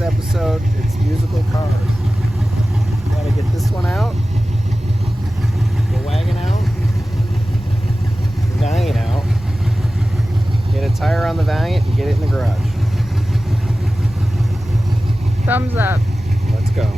today's episode, it's musical cars. Gotta get this one out, the wagon out, the Valiant out, get a tire on the Valiant and get it in the garage. Thumbs up. Let's go.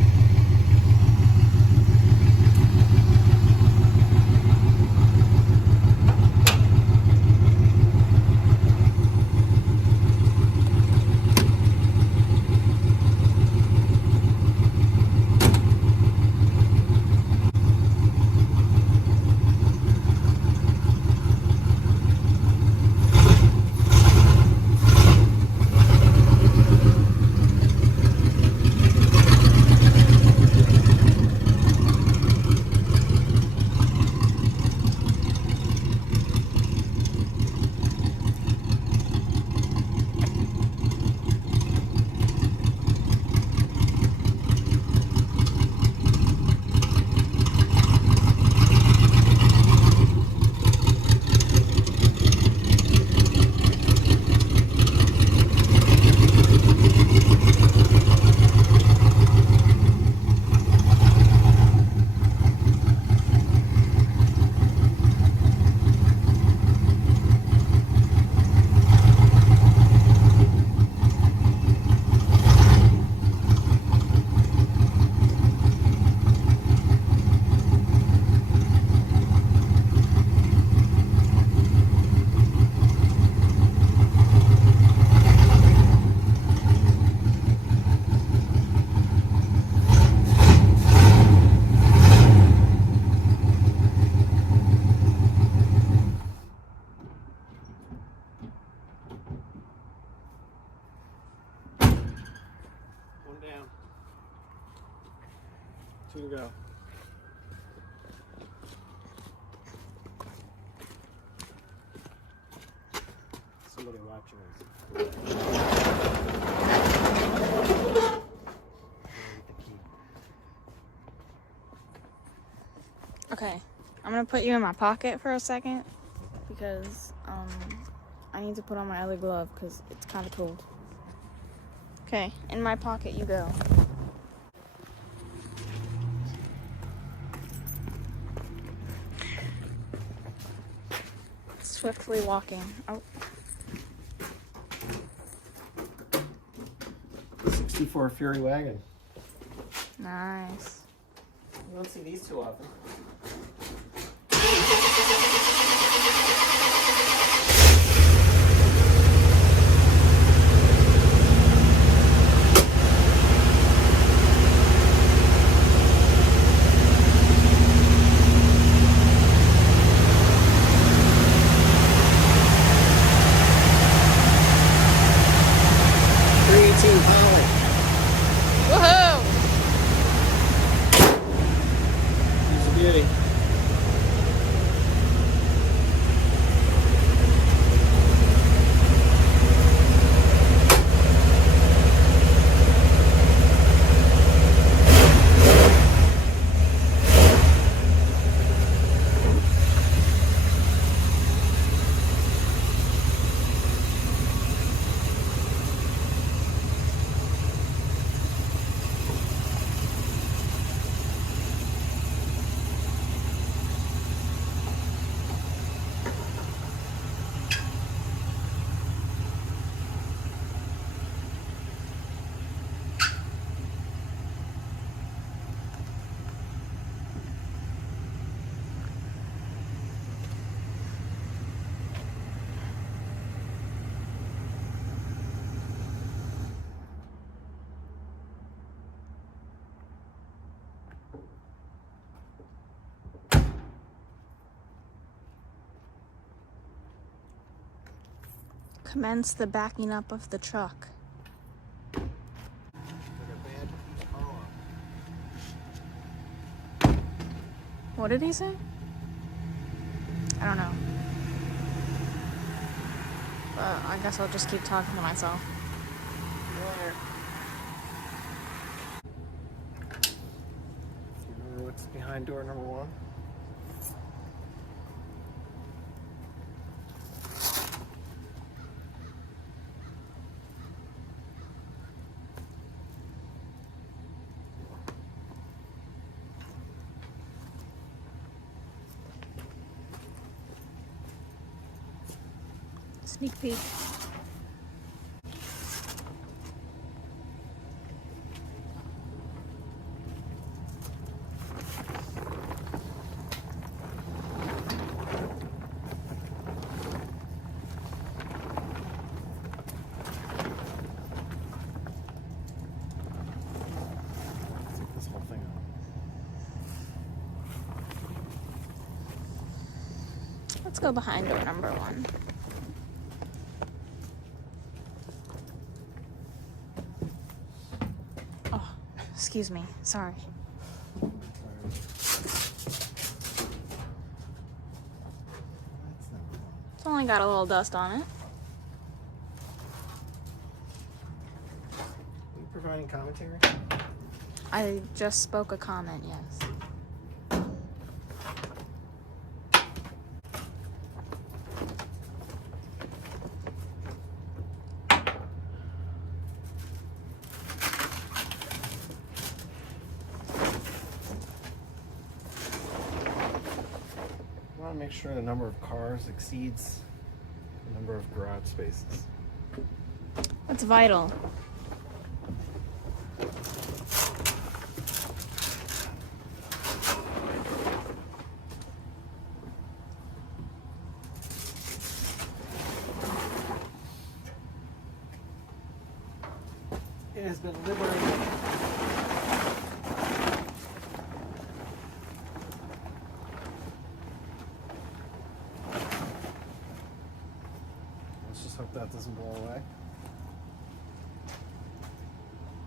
Down. 2 to go. Somebody watching us. Okay, I'm gonna put you in my pocket for a second because I need to put on my other glove because it's kind of cold. Okay, in my pocket you go. Swiftly walking. Oh. 64 Fury wagon. Nice. You don't see these too often. Woohoo! She's a beauty. Commence the backing up of the truck. What did he say? I don't know. But I guess I'll just keep talking to myself. Do you remember what's behind door number 1? Sneak peek. Take this whole thing out. Let's go behind door number 1. Oh, excuse me. Sorry. It's only got a little dust on it. Are you providing commentary? I just spoke a comment, yes. I want to make sure the number of cars exceeds the number of garage spaces. That's vital. It has been liberating. Let's just hope that doesn't blow away.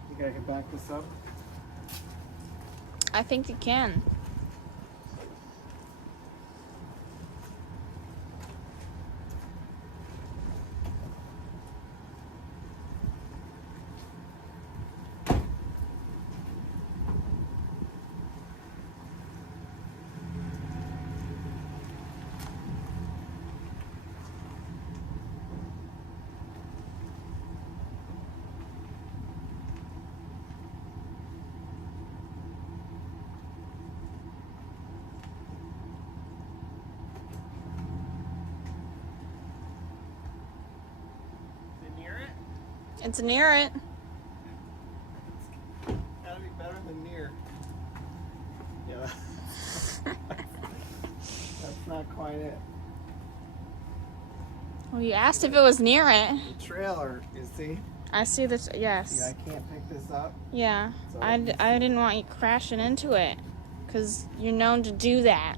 You think I can back this up? I think you can. It's near it. Gotta be better than near. Yeah. That's not quite it. Well, you asked if it was near it. The trailer, you see? I see this. Yes. See, I can't pick this up. Yeah. So I didn't want you crashing into it, because you're known to do that.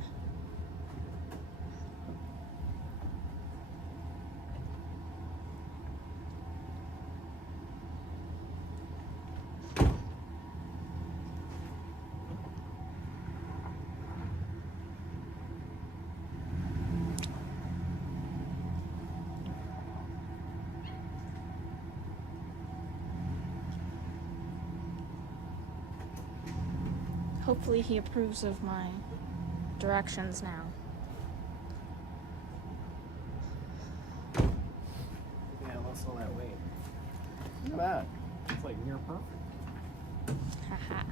Hopefully he approves of my directions now. Yeah, lost all that weight. Look at that. It's like near perfect. Haha.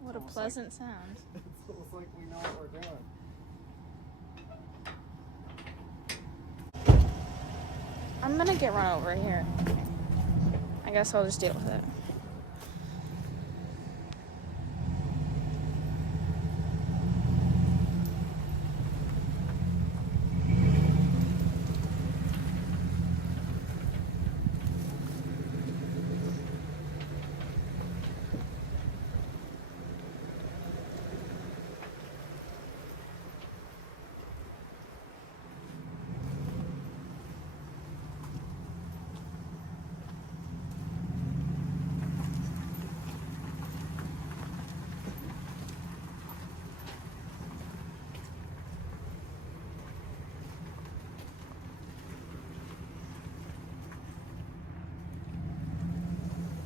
What a pleasant sound. It's almost like we know what we're doing. I'm gonna get run over here. I guess I'll just deal with it.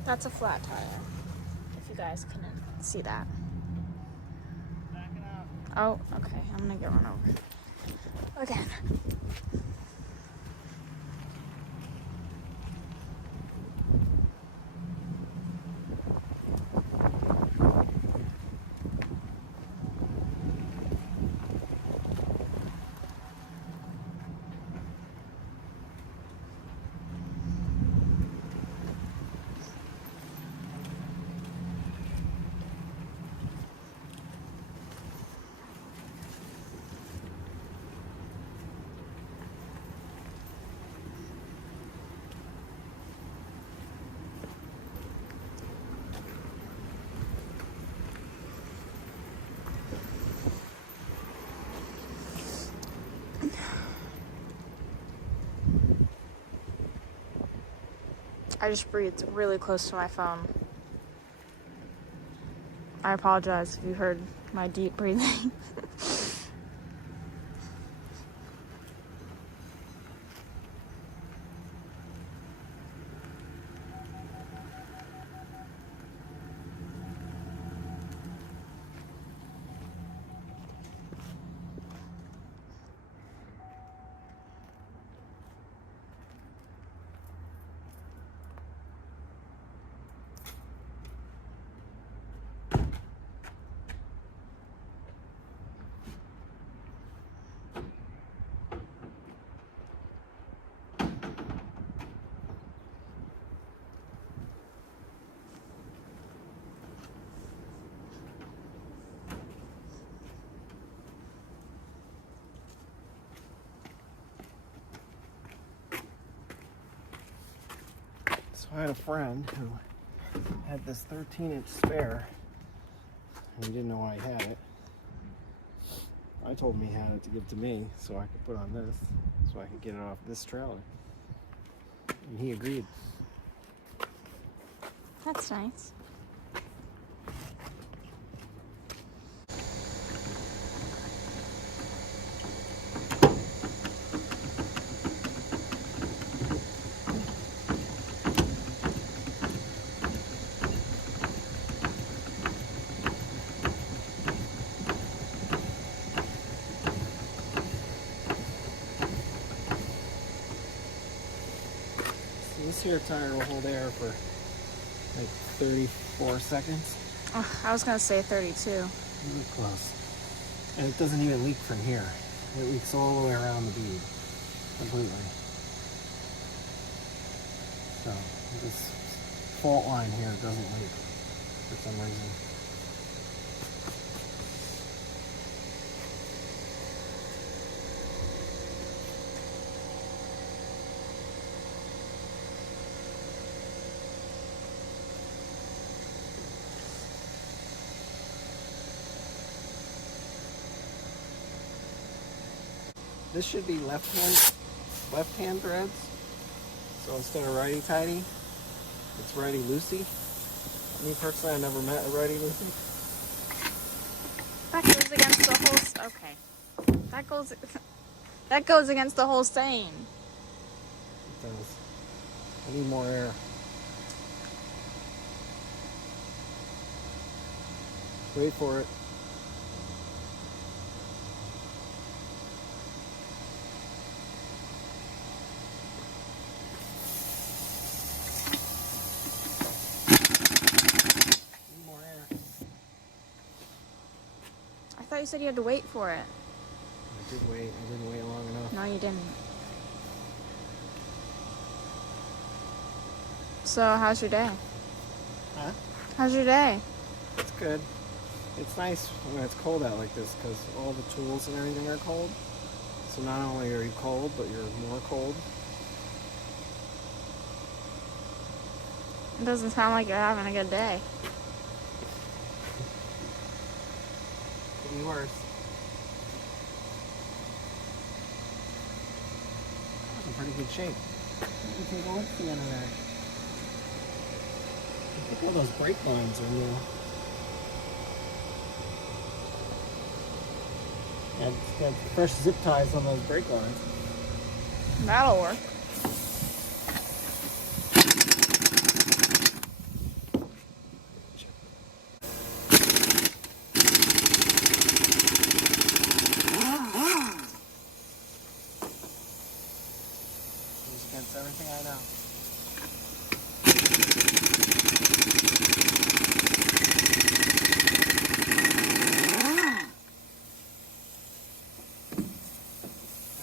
That's a flat tire. If you guys can see that. Backing out. Oh, okay. I'm gonna get run over. Again. I just breathed really close to my phone. I apologize if you heard my deep breathing. So I had a friend who had this 13-inch spare, and he didn't know why he had it. I told him he had it to give to me so I could put on this, so I could get it off this trailer. And he agreed. That's nice. This here tire will hold air for like 34 seconds. Oh, I was gonna say 32. Really close. And it doesn't even leak from here. It leaks all the way around the bead. Completely. So this fault line here doesn't leak for some reason. This should be left hand threads. So instead of righty tighty, it's righty loosey. Me personally, I never met a righty loosey. That goes against the whole. Okay. That goes against the whole saying. It does. I need more air. Wait for it. I thought you said you had to wait for it. I did wait. I didn't wait long enough. No, you didn't. So, how's your day? Huh? How's your day? It's good. It's nice when it's cold out like this because all the tools and everything are cold. So not only are you cold, but you're more cold. It doesn't sound like you're having a good day. Could be worse. That's in pretty good shape. You can go up the end of that. Look at all those brake lines are new. Yeah, it's got fresh zip ties on those brake lines. That'll work. It's everything I know.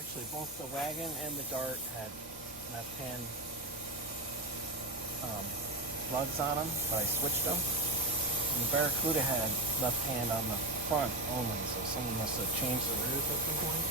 Actually, both the wagon and the Dart had left-hand lugs on them, but I switched them. And the Barracuda had left hand on the front only, so someone must have changed the rears at some point.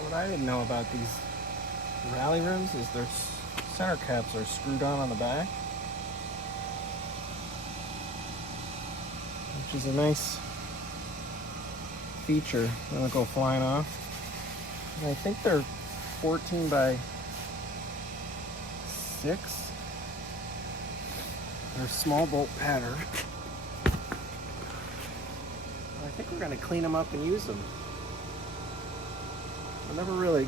What I didn't know about these rally rims is their center caps are screwed on the back, which is a nice feature. They don't go flying off. And I think they're 14 by 6. They're small bolt pattern. I think we're going to clean them up and use them. I never really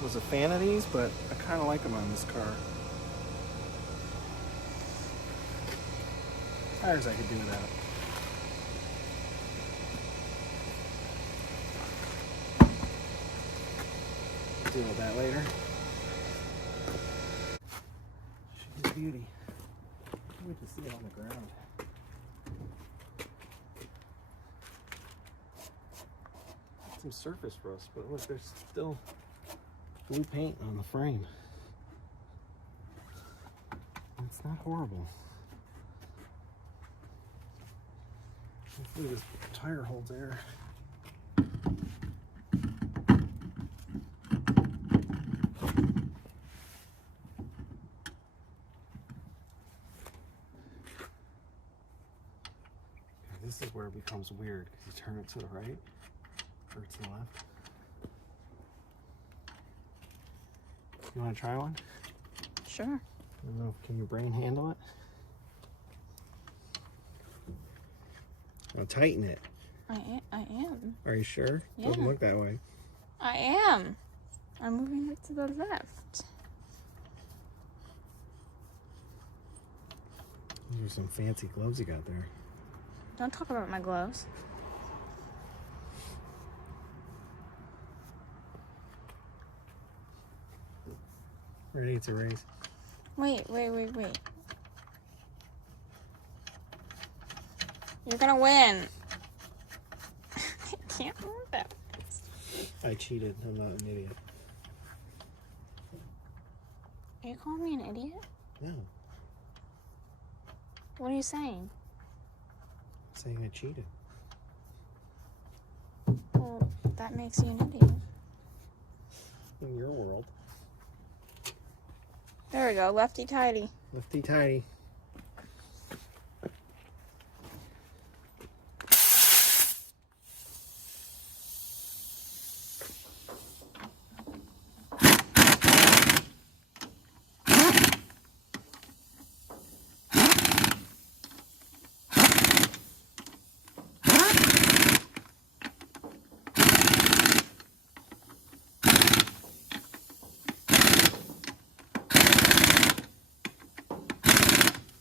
was a fan of these, but I kind of like them on this car. Tires I could do without. Deal with that later. She's a beauty. Can't wait to see it on the ground. Some surface rust, but look, there's still blue paint on the frame. It's not horrible. Hopefully this tire holds air. This is where it becomes weird because you turn it to the right. Or to the left. You want to try one? Sure. I don't know. Can your brain handle it? I'll tighten it. I am. Are you sure? Yeah. Doesn't look that way. I am. I'm moving it to the left. These are some fancy gloves you got there. Don't talk about my gloves. Ready to race. Wait. You're gonna win. I can't move that. I cheated. I'm not an idiot. Are you calling me an idiot? No. What are you saying? I'm saying I cheated. Well, that makes you an idiot. In your world. There we go, lefty tighty. Lefty tighty.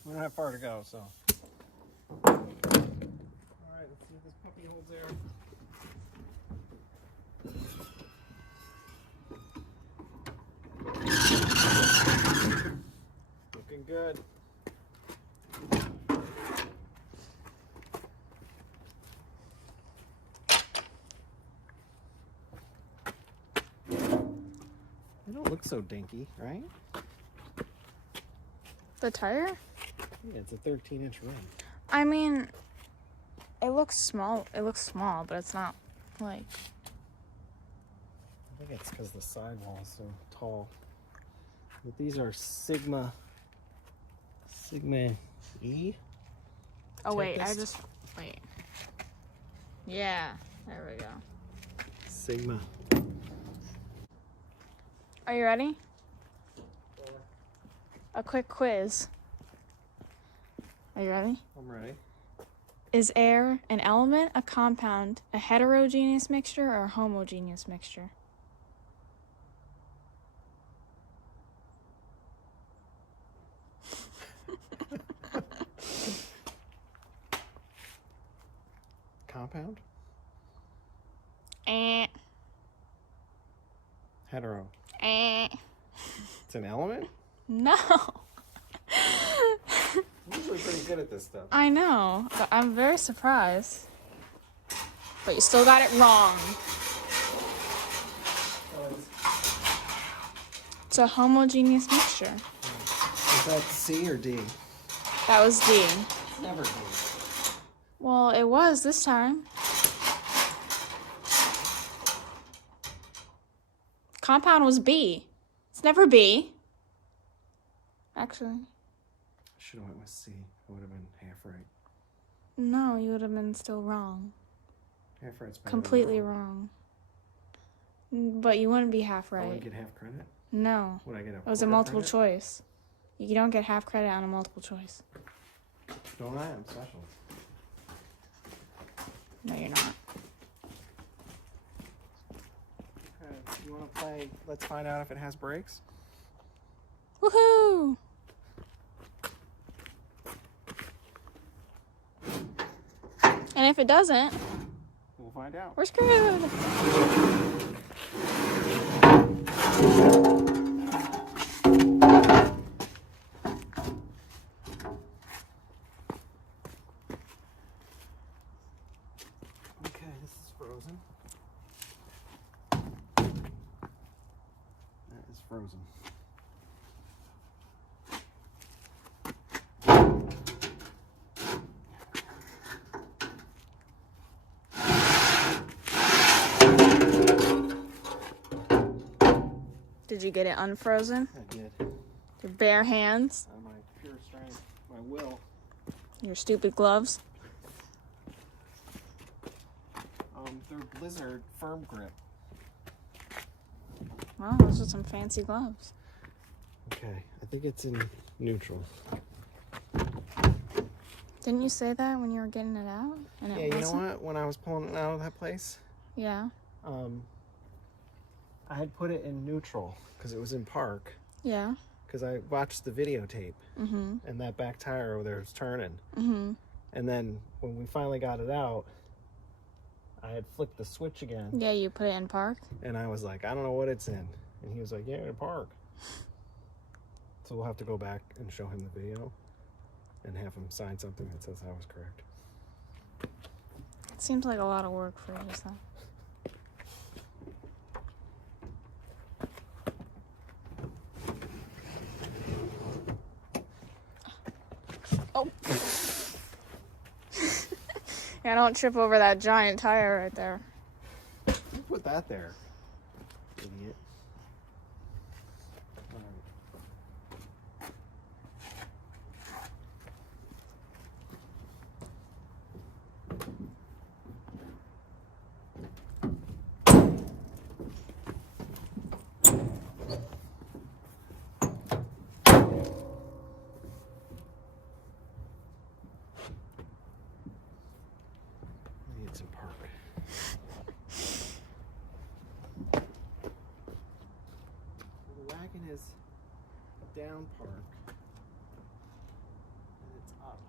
We don't have far to go, so. Alright, let's see if this puppy holds air. Looking good. They don't look so dinky, right? The tire? Yeah, it's a 13-inch rim. I mean, it looks small. It looks small, but it's not like. I think it's because the sidewall is so tall. But these are Sigma E. Oh wait, Tempest. wait. Yeah, there we go. Sigma. Are you ready? A quick quiz. Are you ready? I'm ready. Is air an element, a compound, a heterogeneous mixture, or a homogeneous mixture? Compound? Eh. Hetero. Eh. It's an element? No. I'm usually pretty good at this stuff. I know, but I'm very surprised. But you still got it wrong. It's a homogeneous mixture. Is that C or D? That was D. It's never D. Well, it was this time. Compound was B. It's never B. Actually. Should have went with C. I would have been half right. No, you would have been still wrong. Half right's better Completely than wrong. But you wouldn't be half I right. wouldn't get half credit? No. Would I get a It was a quarter multiple credit? choice. You don't get half credit on a multiple choice. Don't I? I'm special. No, you're not. Okay, you want to play Let's Find Out If It Has Brakes? Woohoo! And if it doesn't, We'll find out. we're screwed. Okay, this is frozen. That is frozen. Did you get it unfrozen? I did. Your bare hands? On my pure strength, my will. Your stupid gloves? They're Blizzard firm grip. Well, those are some fancy gloves. Okay, I think it's in neutral. Didn't you say that when you were getting it out? And Yeah, it you know wasn't? what? When I was pulling it out of that place, Yeah. I had put it in neutral because it was in park. Yeah. Because I watched the videotape, Mm-hmm. and that back tire over there was turning. Mm-hmm. And then when we finally got it out, I had flicked the switch again, Yeah, you put it in park? and I was like, I don't know what it's in. And he was like, yeah, in park. So we'll have to go back and show him the video and have him sign something that says I was correct. It seems like a lot of work for you, so. Oh. Yeah, don't trip over that giant tire right there. Who put that there? Idiot. Maybe it's in park. Well, the wagon is down park, and it's up.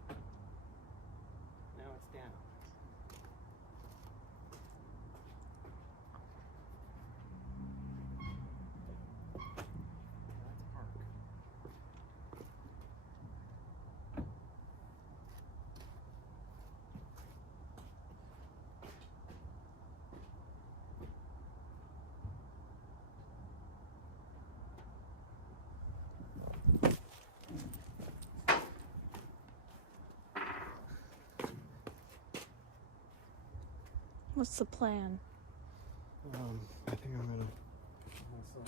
Now it's down. That's park. What's the plan? I think I'm gonna sell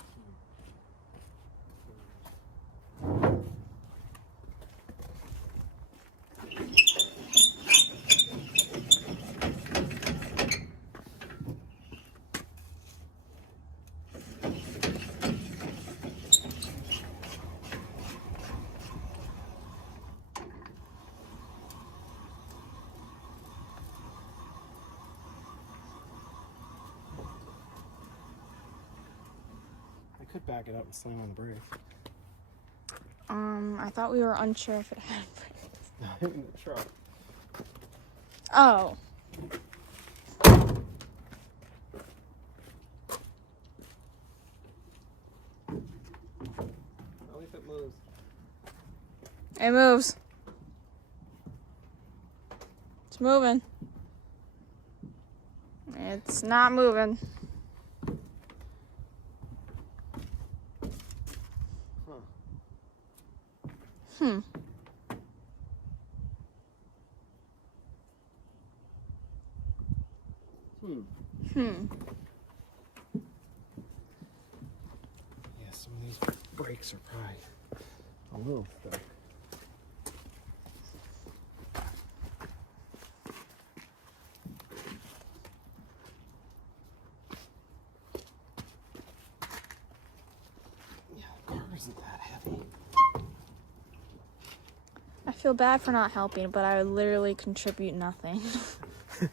I could back it up and slam on the brake. I thought we were unsure if it had brakes. In the truck. Oh. Only if it moves. It moves. It's moving. It's not moving. Hmm. Yeah, some of these brakes are probably a little thick. Yeah, the car isn't that heavy. I feel bad for not helping, but I would literally contribute nothing. It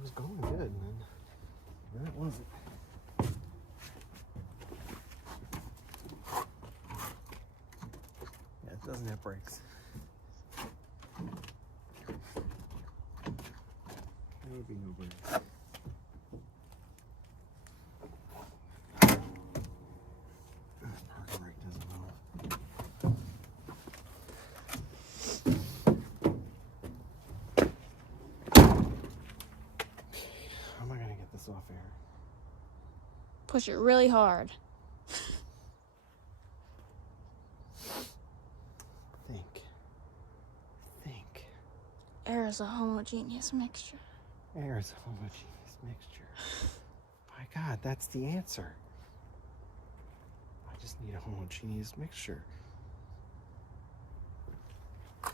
was going good, and then it wasn't. Yeah, it doesn't have brakes. Maybe no brakes. Parking brake doesn't move. How am I gonna get this off air? Push it really hard. Think. Air is a homogeneous mixture. Air is a homogeneous mixture. My God, that's the answer. I just need a homogeneous mixture. I'm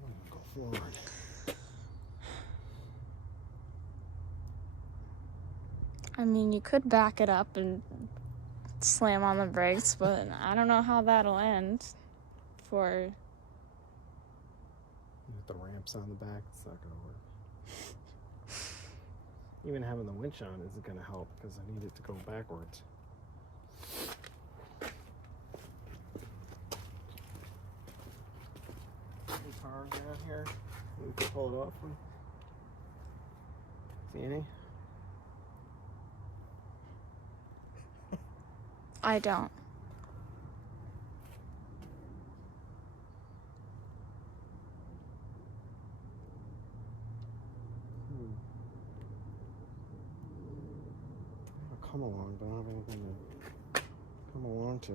gonna go forward. I mean, you could back it up and slam on the brakes, but I don't know how that'll end. For With the ramps on the back, it's not gonna work. Even having the winch on isn't gonna help because I need it to go backwards. Any cars around here? We can pull it off with. See any? I don't. I'll come along, but I don't have anything to come along to.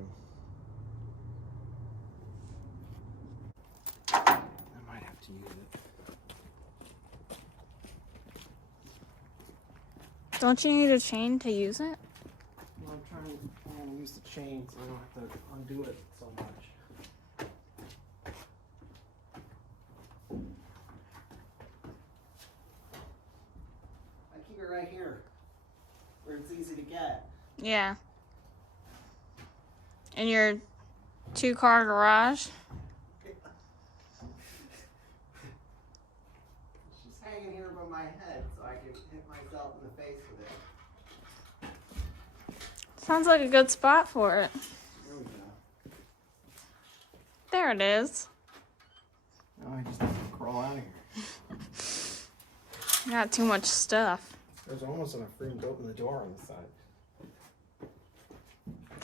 I might have to use it. Don't you need a chain to use it? Well, I'm trying to use the chain so I don't have to undo it so much. I keep it right here where it's easy to get. Yeah. In your 2-car garage? It's just hanging here above my head so I can hit myself in the face with it. Sounds like a good spot for it. There we go. There it is. Now I just have to crawl out of here. Not too much stuff. There's almost enough room to open the door on the side.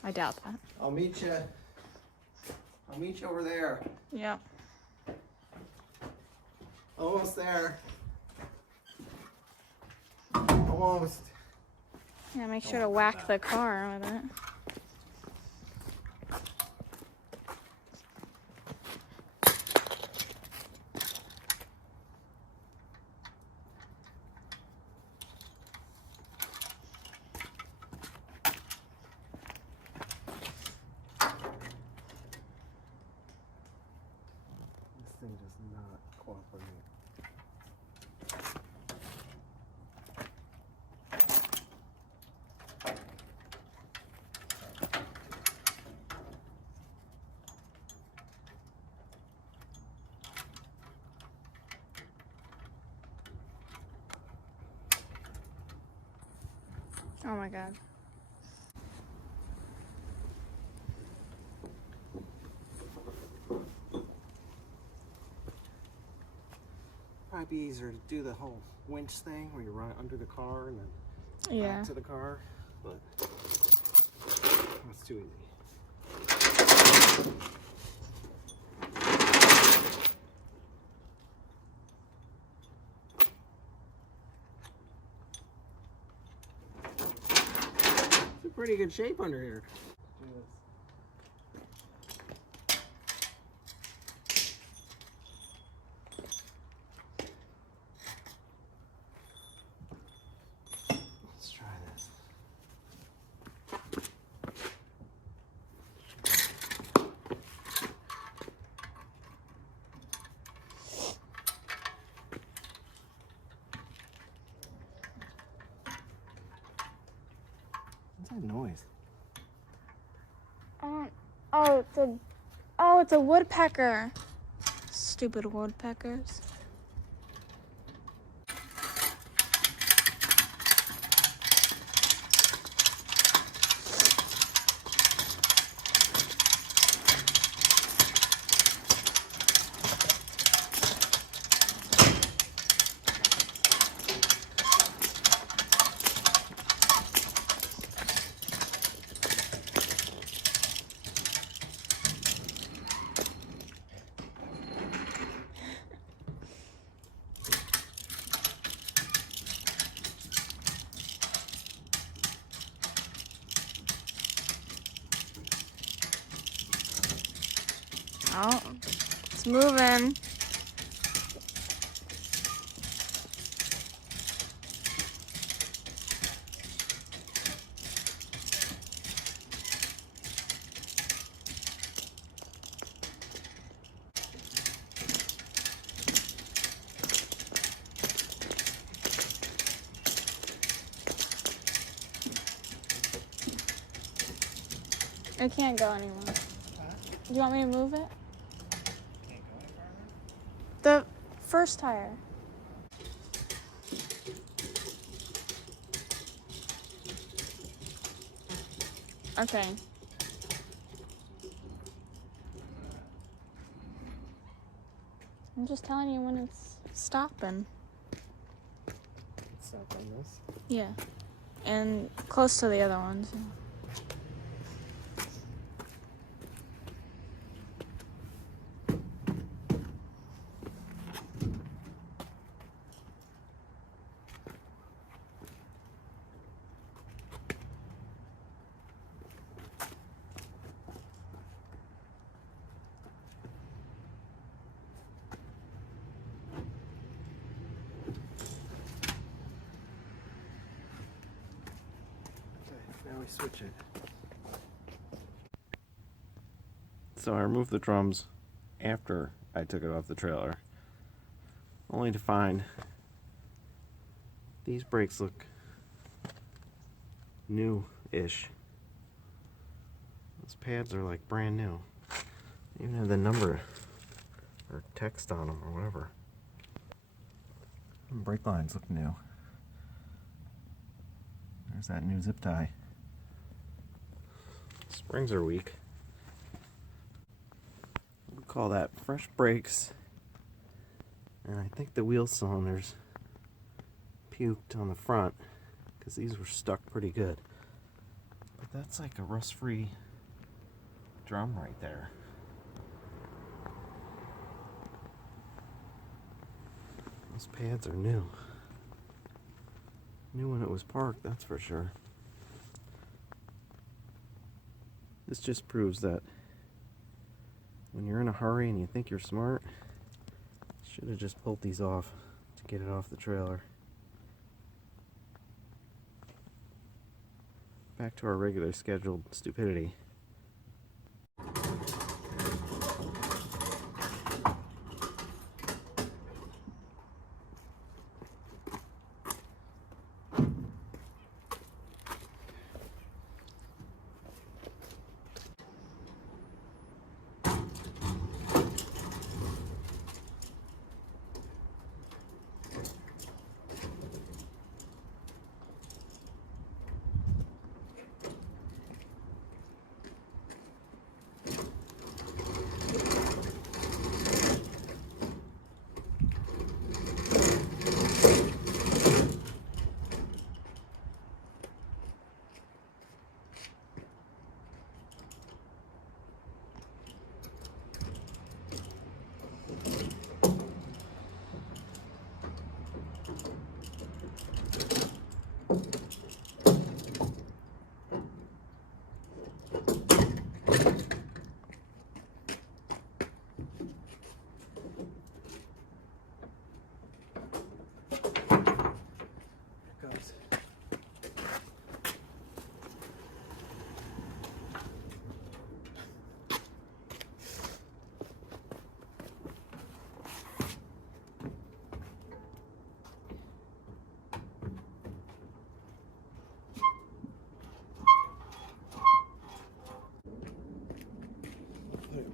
I doubt that. I'll meet you over there. Yeah. Almost there. Almost. Yeah, make sure to whack the car with it. This thing does not cooperate. Oh my god. Probably be easier to do the whole winch thing where you run it under the car and then Yeah. back to the car, but that's too easy. It's in pretty good shape under here. Do this. Let's try this. What's that noise? Oh, it's a woodpecker. Stupid woodpeckers. Oh, it's moving. It can't go anymore. Do you want me to move it? Can't go any farther? The first tire. Okay. I'm just telling you when it's stopping. Let's stop on this. Yeah. And close to the other ones. Now we switch it. So I removed the drums after I took it off the trailer, only to find these brakes look new-ish. Those pads are like brand new. They even have the number or text on them or whatever. And brake lines look new. There's that new zip tie. Springs are weak. We'll call that fresh brakes. And I think the wheel cylinders puked on the front because these were stuck pretty good. But that's like a rust-free drum right there. Those pads are new. New when it was parked, that's for sure. This just proves that when you're in a hurry and you think you're smart, you should have just pulled these off to get it off the trailer. Back to our regular scheduled stupidity.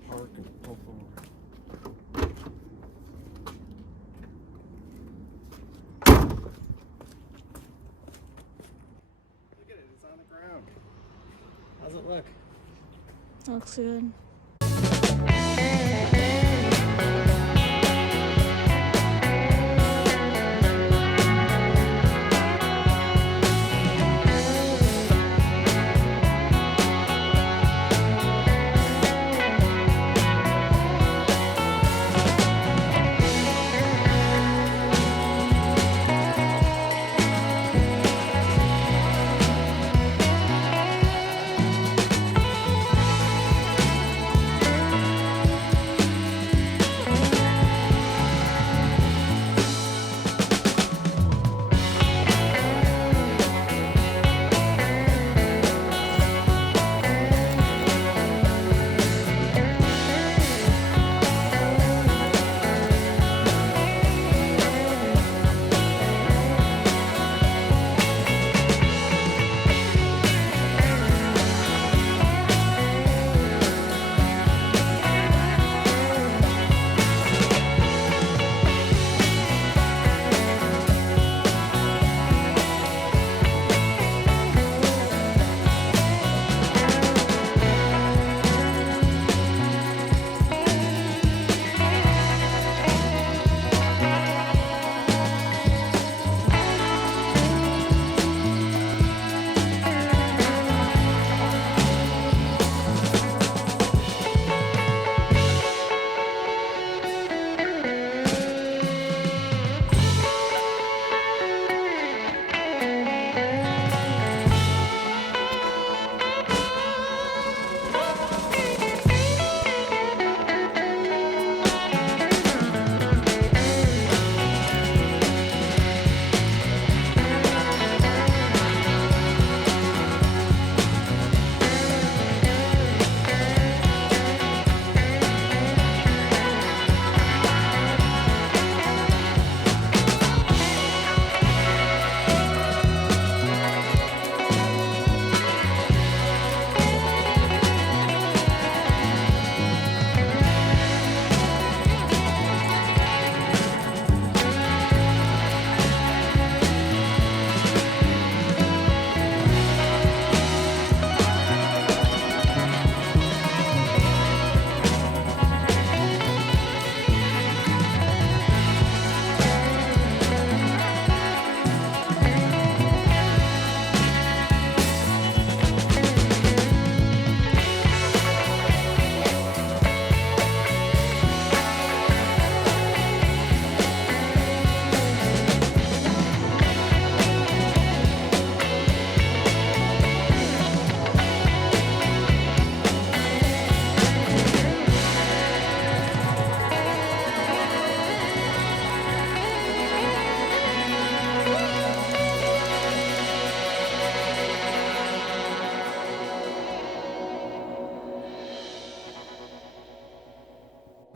Park and pull forward. Look at it, it's on the ground. How's it look? Looks good.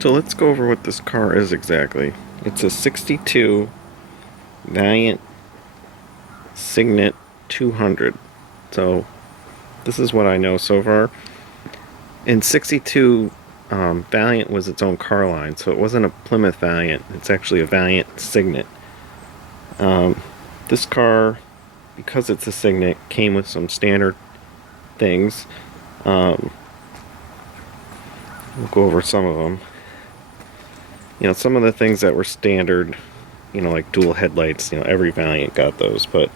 So let's go over what this car is exactly. It's a 62 Valiant Signet 200. So this is what I know so far. In 62, Valiant was its own car line, so it wasn't a Plymouth Valiant. It's actually a Valiant Signet. This car, because it's a Signet, came with some standard things. We'll go over some of them. You know, some of the things that were standard, you know, like dual headlights, you know, every Valiant got those, but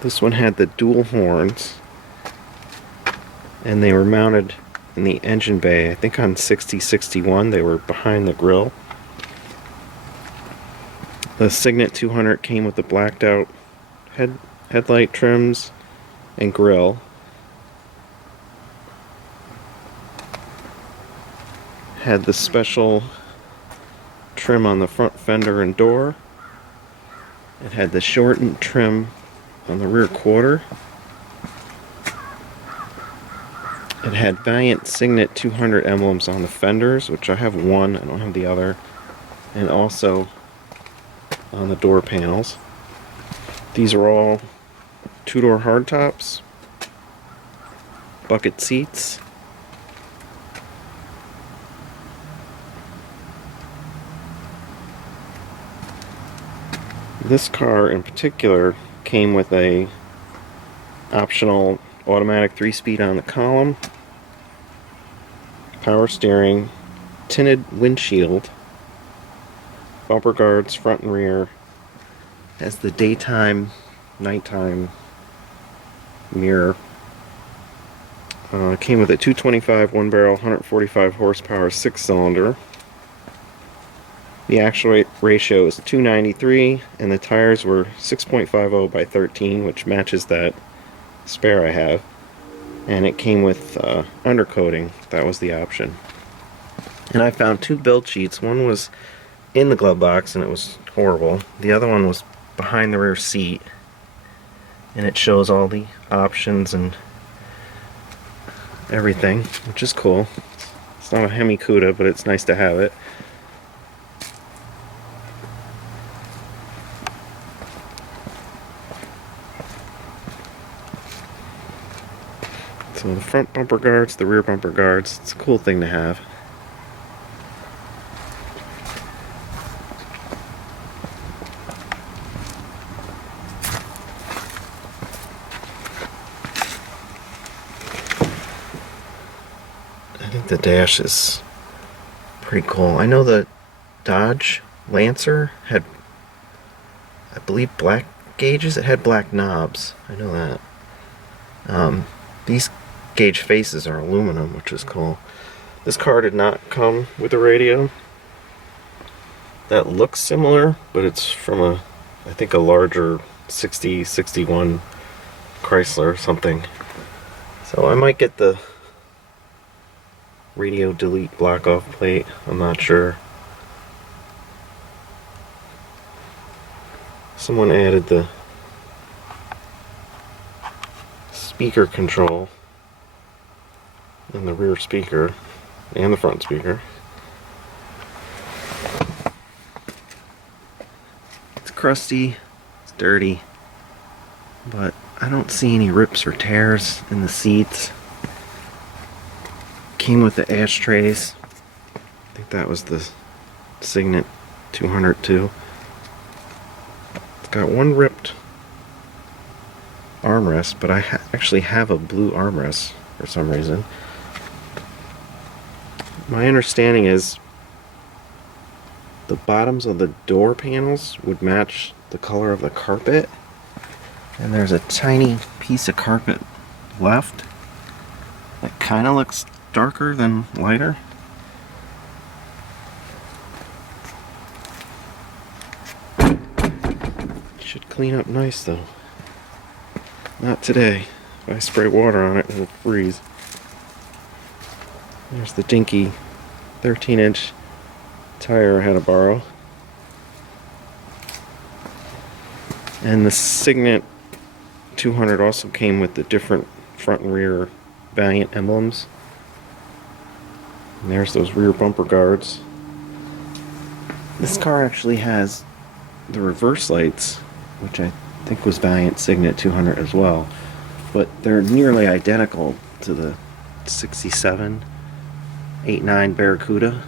this one had the dual horns, and they were mounted in the engine bay. I think on 6061 they were behind the grille. The Signet 200 came with the blacked out headlight trims and grille. Had the special trim on the front fender and door. It had the shortened trim on the rear quarter. It had Valiant Signet 200 emblems on the fenders, which I have one, I don't have the other, and also on the door panels. These are all two-door hardtops, bucket seats. This car in particular came with a optional automatic 3-speed on the column, power steering, tinted windshield, bumper guards front and rear, has the daytime, nighttime mirror. Came with a 225 one-barrel, 145 horsepower 6-cylinder. The actual ratio is 293, and the tires were 6.50 by 13, which matches that spare I have. And it came with undercoating. That was the option. And I found 2 build sheets. One was in the glove box, and it was horrible. The other one was behind the rear seat, and it shows all the options and everything, which is cool. It's not a Hemi Cuda, but it's nice to have it. So the front bumper guards, the rear bumper guards, it's a cool thing to have. I think the dash is pretty cool. I know the Dodge Lancer had, I believe, black gauges. It had black knobs. I know that. These gauge faces are aluminum, which is cool. This car did not come with a radio. That looks similar, but it's from a, I think, a larger 61 Chrysler or something. So I might get the radio delete block off plate. I'm not sure. Someone added the speaker control in the rear speaker and the front speaker. It's crusty, it's dirty, but I don't see any rips or tears in the seats. Came with the ashtrays. I think that was the Signet 200 too. It's got one ripped armrest, but I actually have a blue armrest for some reason. My understanding is the bottoms of the door panels would match the color of the carpet, and there's a tiny piece of carpet left that kind of looks darker than lighter. Should clean up nice though. Not today. If I spray water on it, it'll freeze. There's the dinky 13-inch tire I had to borrow. And the Signet 200 also came with the different front and rear Valiant emblems. And there's those rear bumper guards. This car actually has the reverse lights, which I think was Valiant Signet 200 as well, but they're nearly identical to the 67 89 Barracuda.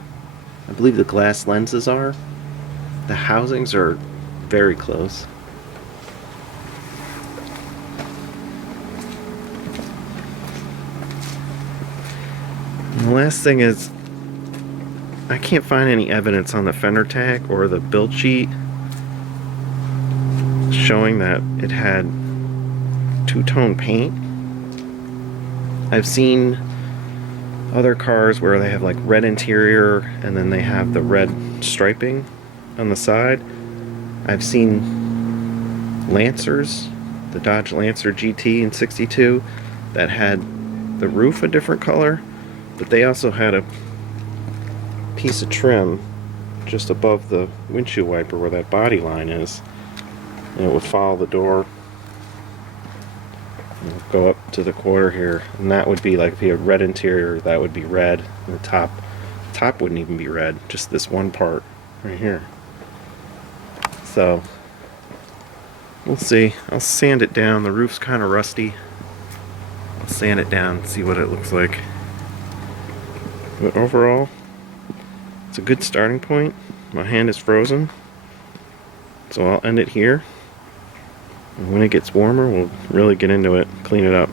I believe the glass lenses are. The housings are very close. And the last thing is, I can't find any evidence on the fender tag or the build sheet showing that it had two-tone paint. I've seen other cars where they have like red interior and then they have the red striping on the side. I've seen Lancers, the Dodge Lancer GT in 62, that had the roof a different color, but they also had a piece of trim just above the windshield wiper where that body line is, and it would follow the door and go up to the quarter here, and that would be like if you had red interior, that would be red, and the top wouldn't even be red, just this one part right here. So we'll see. I'll sand it down. The roof's kind of rusty. I'll sand it down and see what it looks like. But overall, it's a good starting point. My hand is frozen, so I'll end it here. And when it gets warmer, we'll really get into it, clean it up.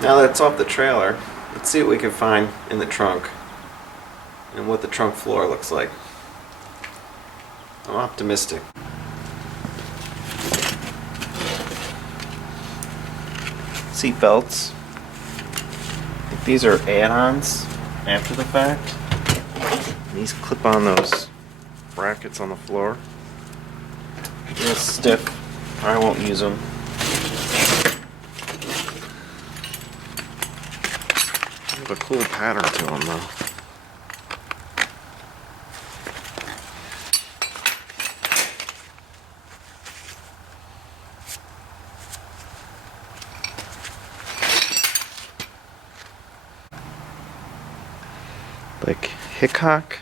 Now that it's off the trailer, let's see what we can find in the trunk and what the trunk floor looks like. I'm optimistic. Seat belts. I think these are add-ons after the fact. These clip on those brackets on the floor. Real stiff. I won't use them. They have a cool pattern to them though. Like Hickok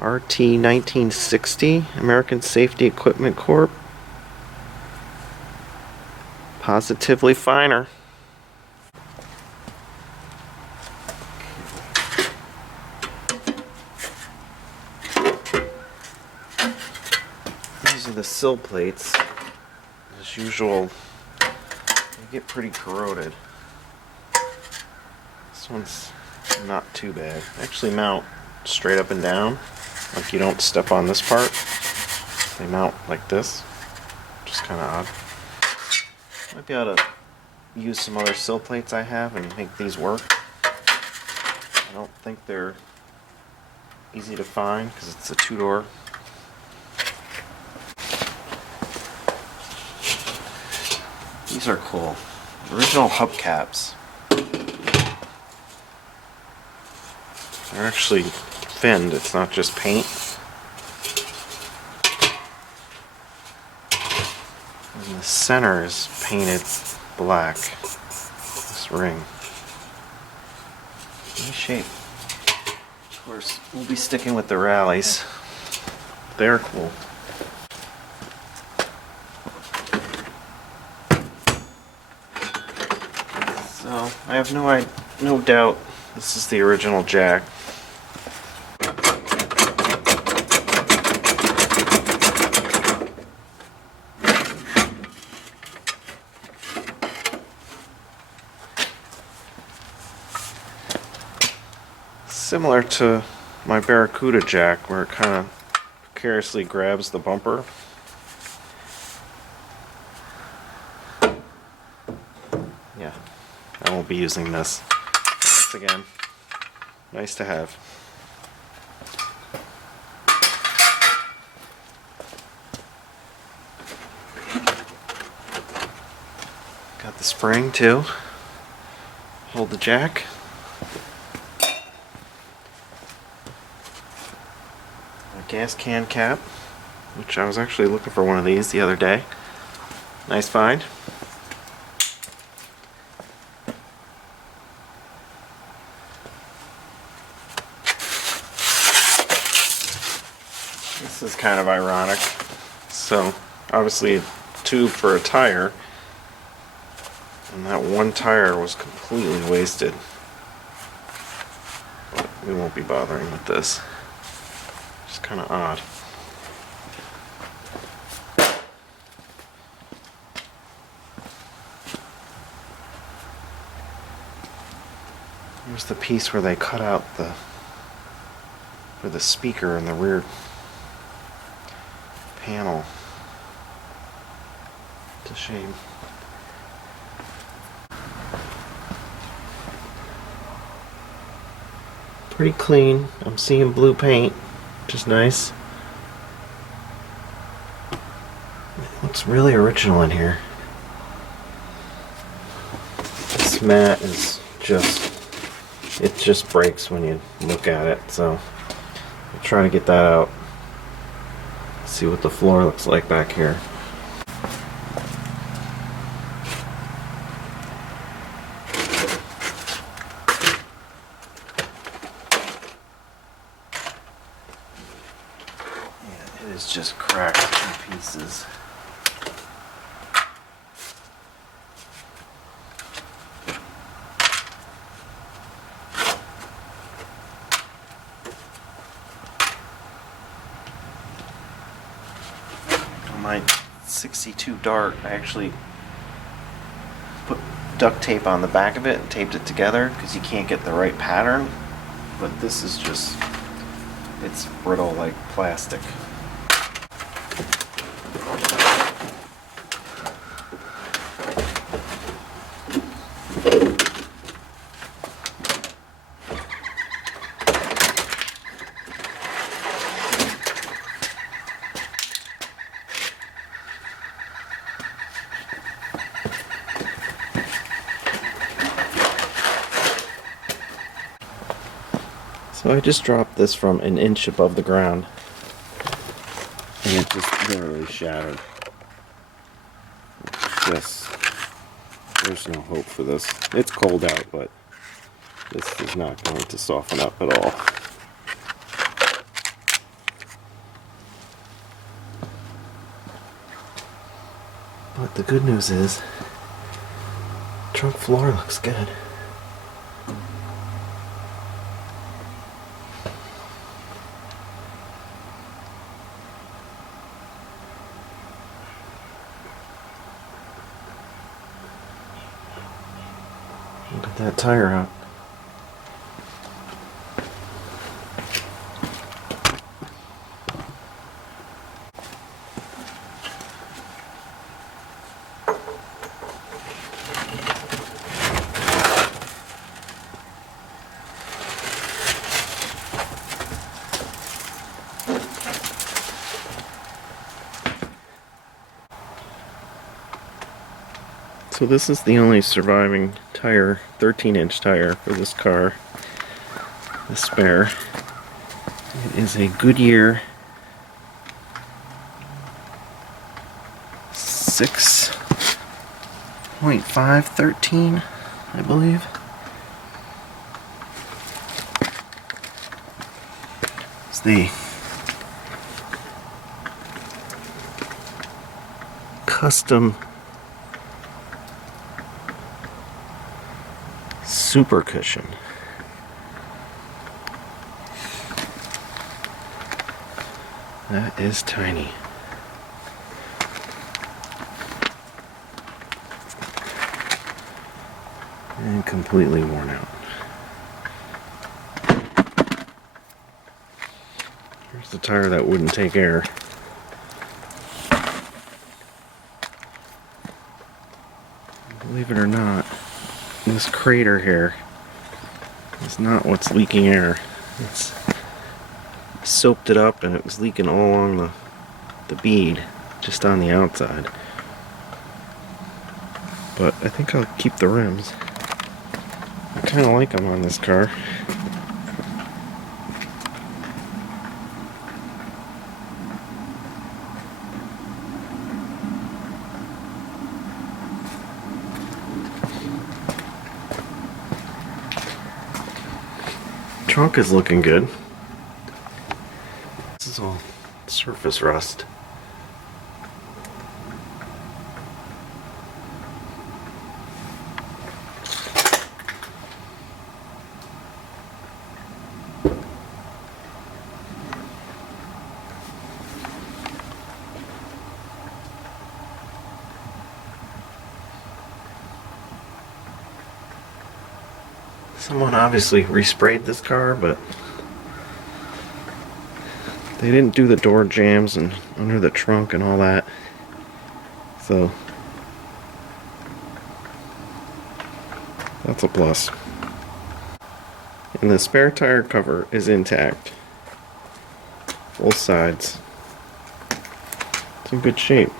RT 1960 American Safety Equipment Corp. Positively finer. These are the sill plates. As usual, they get pretty corroded. This one's not too bad. Actually mount straight up and down, like you don't step on this part. They mount like this, which is kind of odd. Might be able to use some other sill plates I have and make these work. I don't think they're easy to find because it's a two-door. These are cool. Original hubcaps. They're actually finned, it's not just paint. And the center is painted black. This ring. Nice shape. Of course, we'll be sticking with the rallies. They're cool. So, I have no doubt this is the original jack. Similar to my Barracuda jack, where it kind of precariously grabs the bumper. Yeah, I won't be using this. Once again, nice to have. Got the spring too. Hold the jack. Gas can cap, which I was actually looking for one of these the other day. Nice find. This is kind of ironic. So, obviously a tube for a tire, and that one tire was completely wasted. But we won't be bothering with this. It's kind of odd. Here's the piece where they cut out for the speaker in the rear panel. It's a shame. Pretty clean. I'm seeing blue paint, which is nice. It looks really original in here. This mat is it just breaks when you look at it, so I'll try to get that out. See what the floor looks like back here. Yeah, it is just cracked in pieces. My 62 Dart, I actually put duct tape on the back of it and taped it together because you can't get the right pattern, but this is just, it's brittle like plastic. So I just dropped this from an inch above the ground, and it just literally shattered. There's no hope for this. It's cold out, but this is not going to soften up at all. But the good news is, trunk floor looks good. Get that tire out. So this is the only surviving tire, 13-inch tire for this car, the spare. It is a Goodyear 6.513, I believe. It's the custom super cushion. That is tiny. And completely worn out. Here's the tire that wouldn't take air. Believe it or not, this crater here is not what's leaking air. It's soaked it up and it was leaking all along the bead, just on the outside. But I think I'll keep the rims. I kind of like them on this car. Trunk is looking good. This is all surface rust. Someone obviously resprayed this car, but they didn't do the door jambs and under the trunk and all that. So that's a plus. And the spare tire cover is intact. Both sides. It's in good shape.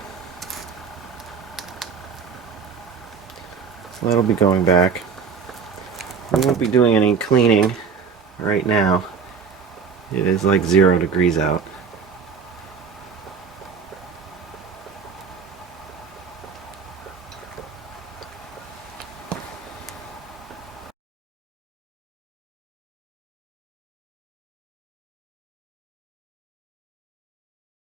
So that'll be going back. We won't be doing any cleaning right now. It is like 0 degrees out.